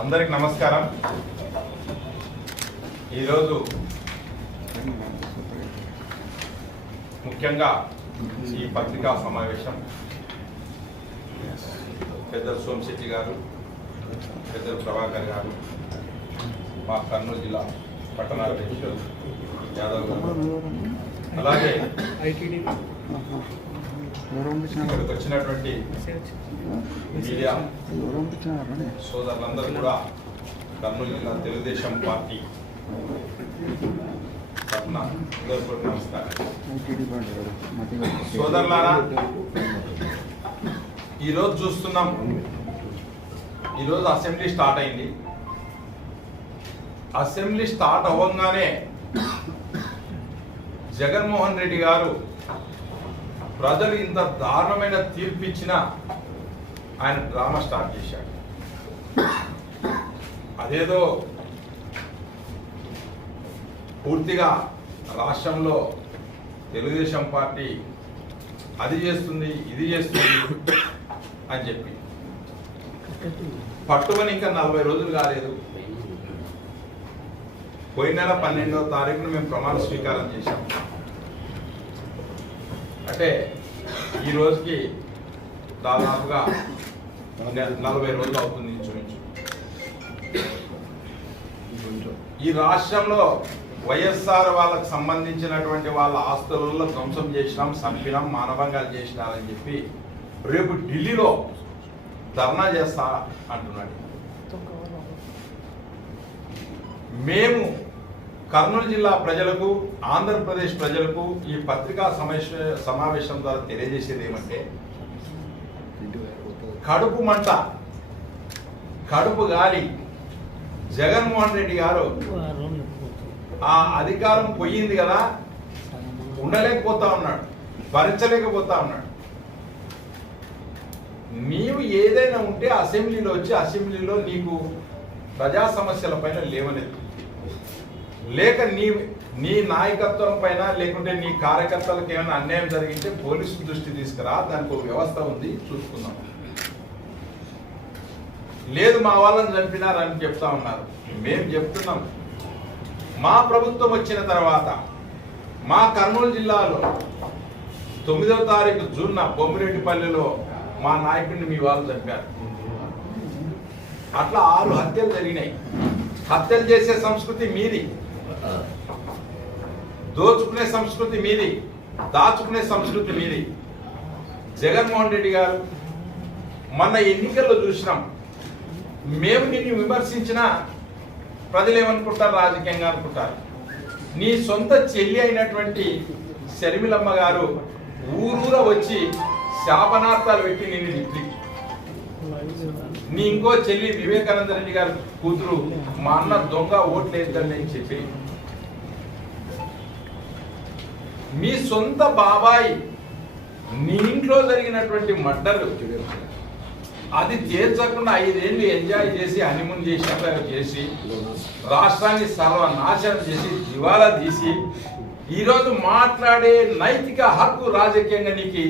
అందరికి నమస్కారం. ఈరోజు ముఖ్యంగా ఈ పత్రికా సమావేశం. పెద్దలు సోమశెట్టి గారు పెద్దలు ప్రభాకర్ గారు మా కర్నూలు జిల్లా పట్టణాధ్యక్షులు యాదవ్ గారు. అలాగే వచ్చినటువంటి మీడియా సోదరులందరూ కూడా కర్నూలు జిల్లా తెలుగుదేశం పార్టీ నమస్కారం. సోదరులారా ఈరోజు చూస్తున్నాం. ఈరోజు అసెంబ్లీ స్టార్ట్ అయింది. అసెంబ్లీ స్టార్ట్ అవ్వగానే జగన్మోహన్ రెడ్డి గారు ప్రజలు ఇంత దారుణమైన తీర్పు ఇచ్చినా ఆయన డ్రామా స్టార్ట్ చేశాడు. అదేదో పూర్తిగా రాష్ట్రంలో తెలుగుదేశం పార్టీ అది చేస్తుంది ఇది చేస్తుంది అని చెప్పి. పట్టుమని ఇంకా నలభై రోజులు కాలేదు. పోయిన నెల పన్నెండవ తారీఖున మేము ప్రమాణ స్వీకారం చేశాము అంటే ఈ రోజుకి దాదాపుగా నలభై రోజులు అవుతుంది ఇంచుమించు ఈ రాష్ట్రంలో వైఎస్ఆర్ వాళ్ళకు సంబంధించినటువంటి వాళ్ళ ఆస్తులలో ధ్వంసం చేసినాం చంపినాం మానభంగాలు చేసినారని చెప్పి రేపు ఢిల్లీలో ధర్నా చేస్తా అంటున్నాడు. మేము కర్నూలు జిల్లా ప్రజలకు ఆంధ్రప్రదేశ్ ప్రజలకు ఈ పత్రికా సమావేశ సమావేశం ద్వారా తెలియజేసేది ఏమంటే కడుపు మంట కడుపు గాలి. జగన్మోహన్ రెడ్డి గారు ఆ అధికారం పోయింది కదా ఉండలేకపోతా ఉన్నాడు భరించలేకపోతా ఉన్నాడు. నీవు ఏదైనా ఉంటే అసెంబ్లీలో వచ్చి అసెంబ్లీలో నీకు ప్రజా సమస్యల పైన లేవనెత్తు. లేక నీ నీ నాయకత్వం పైన లేకుంటే నీ కార్యకర్తలకు ఏమైనా అన్యాయం జరిగితే పోలీసు దృష్టి తీసుకురా దానికి ఒక వ్యవస్థ ఉంది చూసుకుందాం. లేదు మా వాళ్ళని చంపినారని చెప్తా ఉన్నారు. మేము చెప్తున్నాం. మా ప్రభుత్వం వచ్చిన తర్వాత మా కర్నూలు జిల్లాలో తొమ్మిదవ తారీఖు జూన్న బొమ్మిరెడ్డిపల్లిలో మా నాయకుడిని మీ వాళ్ళు చంపారు. అట్లా ఆరు హత్యలు జరిగినాయి. హత్యలు చేసే సంస్కృతి మీది. దోచుకునే సంస్కృతి మీది దాచుకునే సంస్కృతి మీది. జగన్మోహన్ రెడ్డి గారు మొన్న ఎన్నికల్లో చూసినాం. మేము నిన్ను విమర్శించినా ప్రజలు ఏమనుకుంటారు? రాజకీయంగా అనుకుంటారు. నీ సొంత చెల్లి అయినటువంటి శర్మిలమ్మ గారు ఊరూర వచ్చి శాపనార్థాలు పెట్టి నేను దిద్ది నీ ఇంకో చెల్లి వివేకానంద రెడ్డి గారు కూతురు మా అన్న దొంగ ఓట్లేద్దని చెప్పి మీ సొంత బాబాయి నీ ఇంట్లో జరిగినటువంటి మర్డర్. అది తీర్చకుండా ఐదేళ్ళు ఎంజాయ్ చేసి హనీమూన్ చేసినట్టు చేసి రాష్ట్రాన్ని సర్వనాశనం చేసి దివాలా తీసి ఈరోజు మాట్లాడే నైతిక హక్కు రాజకీయంగా నీకు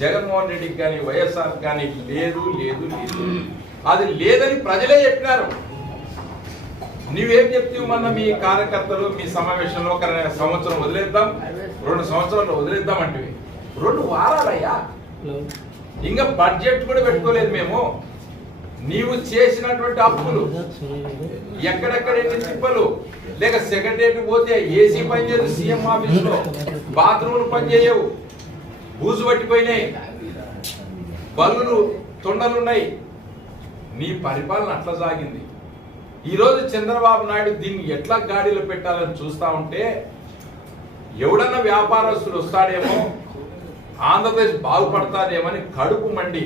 జగన్మోహన్ రెడ్డికి కానీ వైఎస్ఆర్ కానీ లేదు లేదు లేదు. అది లేదని ప్రజలే చెప్పినారు. నీవేం చెప్తావు మన మీ కార్యకర్తలు మీ సమావేశంలో ఒక సంవత్సరం వదిలేద్దాం రెండు సంవత్సరాలు వదిలేద్దాం అంటే రెండు వారాలయ్యా. ఇంకా బడ్జెట్ కూడా పెట్టుకోలేదు మేము. నీవు చేసినటువంటి అప్పులు ఎక్కడెక్కడ ఎన్ని తిప్పలు లేక సెక్రటరీ పోతే ఏసీ పనిచేయదు సీఎం ఆఫీస్లో. బాత్రూమ్లు పని చేయవు. బూజు పట్టిపోయినాయి. బల్లులు తొండలున్నాయి నీ పరిపాలన అట్లా సాగింది. ఈరోజు చంద్రబాబు నాయుడు దీన్ని ఎట్లా గాడిలో పెట్టాలని చూస్తా ఉంటే ఎవడన్నా వ్యాపారస్తులు వస్తాడేమో ఆంధ్రప్రదేశ్ బాగుపడతాదేమని కడుపు మండి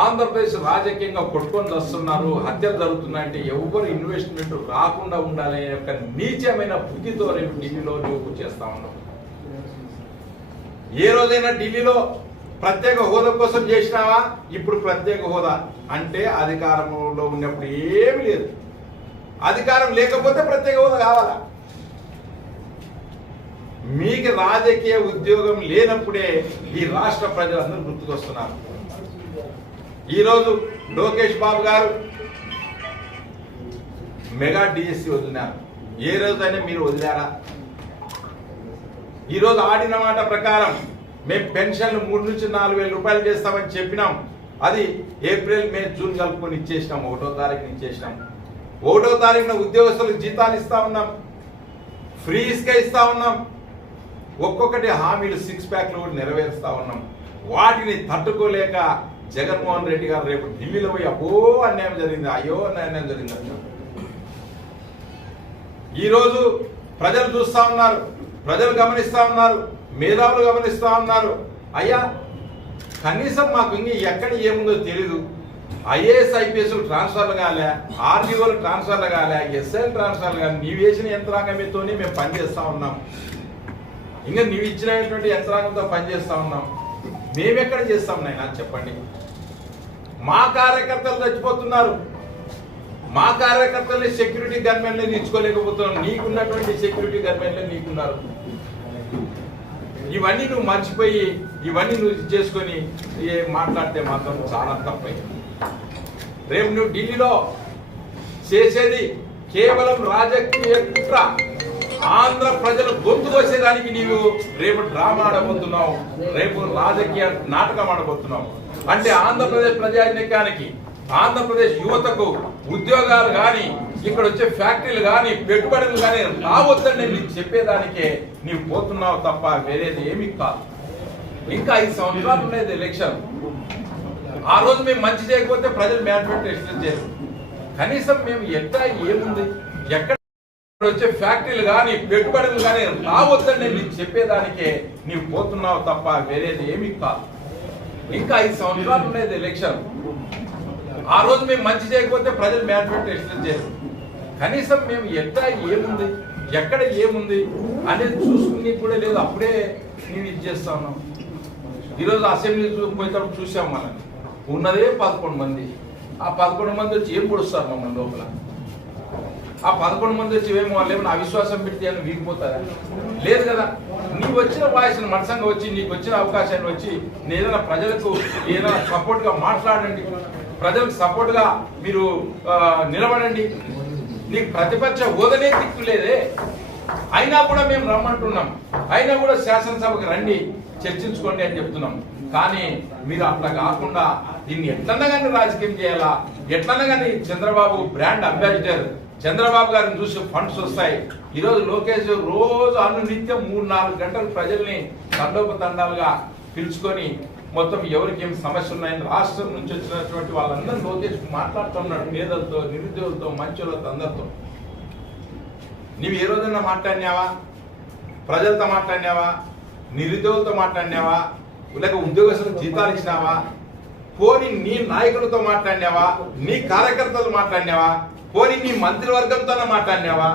ఆంధ్రప్రదేశ్ రాజకీయంగా కొట్టుకొని వస్తున్నారు హత్యలు జరుగుతున్నాయంటే ఎవరు ఇన్వెస్ట్మెంట్ రాకుండా ఉండాలనే యొక్క నీచమైన బుద్ధితో రేపు ఢిల్లీలో నువ్వు చేస్తా ఉన్నావు ఏ రోజైనా ఢిల్లీలో ప్రత్యేక హోదా కోసం చేసినావా? ఇప్పుడు ప్రత్యేక హోదా. అంటే అధికారంలో ఉన్నప్పుడు ఏమీ లేదు. అధికారం లేకపోతే ప్రత్యేక హోదా కావాలా? మీకు రాజకీయ ఉద్యోగం లేనప్పుడే ఈ రాష్ట్ర ప్రజలందరూ గుర్తుకొస్తున్నారు. ఈరోజు లోకేష్ బాబు గారు మెగా డిఎస్సి వదిలినారు. ఏ రోజైనా మీరు వదిలారా? ఈరోజు ఆడిన మాట ప్రకారం మేము పెన్షన్లు మూడు నుంచి నాలుగు వేల రూపాయలు చేస్తామని చెప్పినాం. అది ఏప్రిల్ మే జూన్ కలుపుకొని ఇచ్చేసినాం ఒకటో తారీఖున ఇచ్చేసినాం. ఒకటో తారీఖున ఉద్యోగస్తులకు జీతాలు ఇస్తా ఉన్నాం. ఫ్రీస్గా ఇస్తా ఉన్నాం. ఒక్కొక్కటి హామీలు సిక్స్ ప్యాక్లు కూడా నెరవేరుస్తా ఉన్నాం. వాటిని తట్టుకోలేక జగన్మోహన్ రెడ్డి గారు రేపు ఢిల్లీలో పోయి అబ్బో అన్యాయం జరిగింది అయ్యో అన్యాయం జరిగింది అంటారు. ఈరోజు ప్రజలు చూస్తా ఉన్నారు ప్రజలు గమనిస్తా ఉన్నారు మేధావులు గమనిస్తా ఉన్నారు. అయ్యా కనీసం మాకు ఇంకా ఎక్కడ ఏముందో తెలీదు. ఐఏఎస్ ఐపీఎస్ ట్రాన్స్ఫర్లు కాలే ఆర్డీఓలు ట్రాన్స్ఫర్లు కాలే ఎస్ఎల్ ట్రాన్స్ఫర్లు కాలే. నీవు వేసిన యంత్రాంగంతోనే మేము పనిచేస్తా ఉన్నాం. ఇంకా నీవు ఇచ్చినటువంటి యంత్రాంగంతో పనిచేస్తా ఉన్నాం. మేమెక్కడ చేస్తాం నాయన? చెప్పండి. మా కార్యకర్తలు చచ్చిపోతున్నారు. మా కార్యకర్తలు సెక్యూరిటీ గన్మెన్లు తీసుకోలేకపోతున్నాం నీకున్నటువంటి సెక్యూరిటీ గన్మెన్లు నీకున్నారు. ఇవన్నీ నువ్వు మర్చిపోయి ఇవన్నీ నువ్వు చేసుకొని మాట్లాడితే మాత్రం చాలా తప్పైంది. రేపు నువ్వు ఢిల్లీలో చేసేది కేవలం రాజకీయ కుట్ర. ఆంధ్ర ప్రజలు గొంతు వచ్చేదానికి నీవు రేపు డ్రామా ఆడబోతున్నావు రేపు రాజకీయ నాటకం ఆడబోతున్నావు. అంటే ఆంధ్రప్రదేశ్ ప్రజానికానికి ఆంధ్రప్రదేశ్ యువతకు ఉద్యోగాలు కానీ ఇక్కడ వచ్చే ఫ్యాక్టరీలు కానీ పెట్టుబడులు కానీ రావద్దని నేను చెప్పేదానికే నీవు పోతున్నావు తప్ప వేరేది ఏమీ కాదు. ఇంకా ఐదు సంవత్సరాలు ఉండేది ఎలక్షన్. ఆ రోజు మేము మంచి చేయకపోతే ప్రజలు మేనిఫెస్టేషన్ చేయరు. కనీసం మేము ఎట్లా ఏముంది? ఎక్కడ వచ్చే ఫ్యాక్టరీలు కానీ పెట్టుబడులు కానీ రావద్దని నేను చెప్పేదానికే నీవు పోతున్నావు తప్ప వేరేది ఏమీ కాదు. ఇంకా ఐదు సంవత్సరాలు ఉండేది ఎలక్షన్. ఆ రోజు మేము మంచి చేయకపోతే ప్రజలు మేనిఫెస్టేషన్ చేయరు. కనీసం మేము ఎంత ఏముంది ఎక్కడ ఏముంది అనేది చూసుకుని కూడా లేదు అప్పుడే నేను ఇది చేస్తా ఉన్నాం ఈరోజు అసెంబ్లీ చూ- పోయేటప్పుడు చూసాం మనం. ఉన్నదే పదకొండు మంది. ఆ పదకొండు మంది వచ్చి ఏం పొడుస్తారు మమ్మల్ని లోపల? ఆ పదకొండు మంది వచ్చి ఏమో వాళ్ళు ఏమైనా అవిశ్వాసం పెడితే అని వీగిపోతారా? లేదు కదా. నీకు వచ్చిన వాయిస్ని మనసంగా వచ్చి నీకు వచ్చిన అవకాశాన్ని వచ్చి ఏదైనా ప్రజలకు ఏదైనా సపోర్ట్గా మాట్లాడండి. ప్రజలకు సపోర్ట్గా మీరు నిలబడండి. నీకు ప్రతిపక్ష హోదనే దిక్కు లేదే. అయినా కూడా మేము రమ్మంటున్నాం. అయినా కూడా శాసనసభకు రండి చర్చించుకోండి అని చెప్తున్నాం. కానీ మీరు అట్లా కాకుండా దీన్ని ఎట్లన్నా కానీ రాజకీయం చేయాలా? ఎట్లన్నా కానీ చంద్రబాబు బ్రాండ్ అంబాసిడర్ చంద్రబాబు గారిని చూసి ఫండ్స్ వస్తాయి. ఈరోజు లోకేష్ రోజు అనునిత్యం మూడు నాలుగు గంటలు ప్రజల్ని తండోపతండాలుగా పిలుచుకొని మొత్తం ఎవరికి ఏం సమస్య ఉన్నాయని రాష్ట్రం నుంచి వచ్చినటువంటి వాళ్ళందరూ లోకేష్ మాట్లాడుతున్నాడు పేదలతో నిరుద్యోగులతో మంచులతో అందరితో. నీవు ఏ రోజైనా మాట్లాడినావా? ప్రజలతో మాట్లాడినావా? నిరుద్యోగులతో మాట్లాడినావా? లేక ఉద్యోగస్తులకు జీతాలు ఇచ్చినావా? పోని నీ నాయకులతో మాట్లాడినావా? నీ కార్యకర్తలు మాట్లాడినావా? పోని నీ మంత్రివర్గంతో మాట్లాడినావా?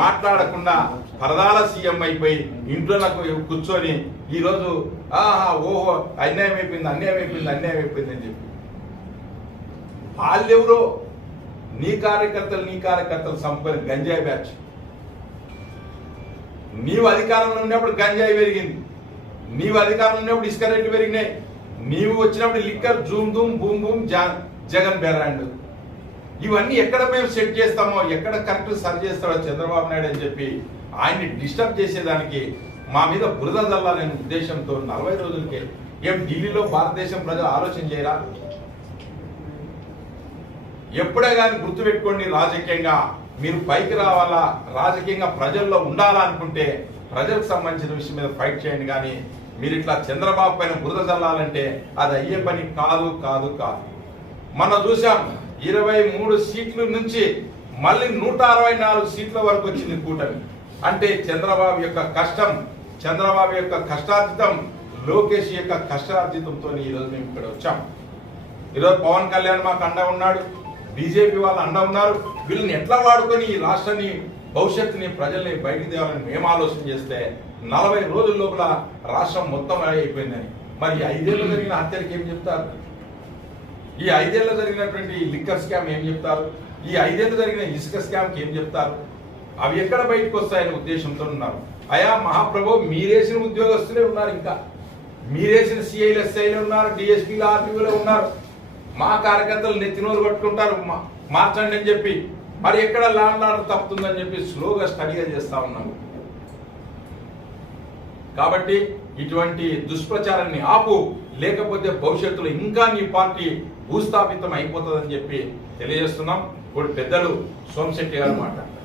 మాట్లాడకుండా పరదాల సీఎం అయిపోయి ఇంట్లో నాకు కూర్చొని ఈరోజు ఆహా ఓహో అన్యాయం అయిపోయింది అన్యాయం అయిపోయింది అన్యాయం అయిపోయింది అని చెప్పి. వాళ్ళెవరో? నీ కార్యకర్తలు నీ కార్యకర్తలు సంపని గంజాయి బ్యాచ్. నీవు అధికారంలో ఉన్నప్పుడు గంజాయి పెరిగింది. నీవు అధికారంలో ఉన్నప్పుడు ఇసుక రేట్లు పెరిగినాయి. నీవు వచ్చినప్పుడు లిక్కర్ జూమ్ ధూమ్ బూమ్ బూమ్ జగన్ బెర్రాండ్. ఇవన్నీ ఎక్కడ మేము సెట్ చేస్తామో ఎక్కడ కరెక్ట్ సరి చేస్తాడో చంద్రబాబు నాయుడు అని చెప్పి ఆయన్ని డిస్టర్బ్ చేసేదానికి మా మీద బురద చల్లాలనే ఉద్దేశంతో నలభై రోజులకే ఏం ఢిల్లీలో భారతదేశం ప్రజలు ఆలోచన చేయరా? ఎప్పుడే కానీ గుర్తుపెట్టుకోండి రాజకీయంగా మీరు పైకి రావాలా రాజకీయంగా ప్రజల్లో ఉండాలా అనుకుంటే ప్రజలకు సంబంధించిన విషయం మీద ఫైట్ చేయండి కానీ మీరు ఇట్లా చంద్రబాబు పైన బురద చల్లాలంటే అది అయ్యే పని కాదు కాదు కాదు. మనం చూసాం ఇరవై మూడు సీట్ల నుంచి మళ్ళీ నూట అరవై నాలుగు సీట్ల వరకు వచ్చింది కూటమి. అంటే చంద్రబాబు యొక్క కష్టం చంద్రబాబు యొక్క కష్టార్జితం లోకేష్ యొక్క కష్టార్జితంతో ఈరోజు మేము ఇక్కడ వచ్చాం. ఈరోజు పవన్ కళ్యాణ్ మాకు అండ ఉన్నాడు బీజేపీ వాళ్ళు అండ ఉన్నారు. వీళ్ళని ఎట్లా వాడుకొని ఈ రాష్ట్రాన్ని భవిష్యత్తుని ప్రజల్ని బయటికి తేవాలని మేము ఆలోచన చేస్తే నలభై రోజుల లోపల రాష్ట్రం మొత్తం అయిపోయిందని. మరి ఐదేళ్ళు జరిగిన హత్యలకి ఏం చెప్తారు? ఈ ఐదేళ్ళు జరిగినటువంటి లిక్కర్ స్కామ్ ఏం చెప్తారు? ఈ ఐదేళ్ళు జరిగిన ఇసుక స్కామ్కి ఏం చెప్తారు? అవి ఎక్కడ బయటకు వస్తాయనే ఉద్దేశంతో ఉన్నారు. అయా మహాప్రభు మీరేసిన ఉద్యోగస్తులే ఉన్నారు ఇంకా. మీరేసిన సిఐలు ఎస్ఐలు ఉన్నారు డిఎస్పీలు ఆర్టీఓలు ఉన్నారు. మా కార్యకర్తలు నెత్తినోరు పట్టుకుంటారు. మా- మార్చండి అని చెప్పి. మరి ఎక్కడ ల్యాండ్ ఆర్డర్ తప్పుతుందని చెప్పి స్లోగా స్టడీగా చేస్తా ఉన్నాము కాబట్టి ఇటువంటి దుష్ప్రచారాన్ని ఆపు. లేకపోతే భవిష్యత్తులో ఇంకా నీ పార్టీ భూస్థాపితం అయిపోతుందని చెప్పి తెలియజేస్తున్నాం. ఇప్పుడు పెద్దలు సోమశెట్టి గారు మాట.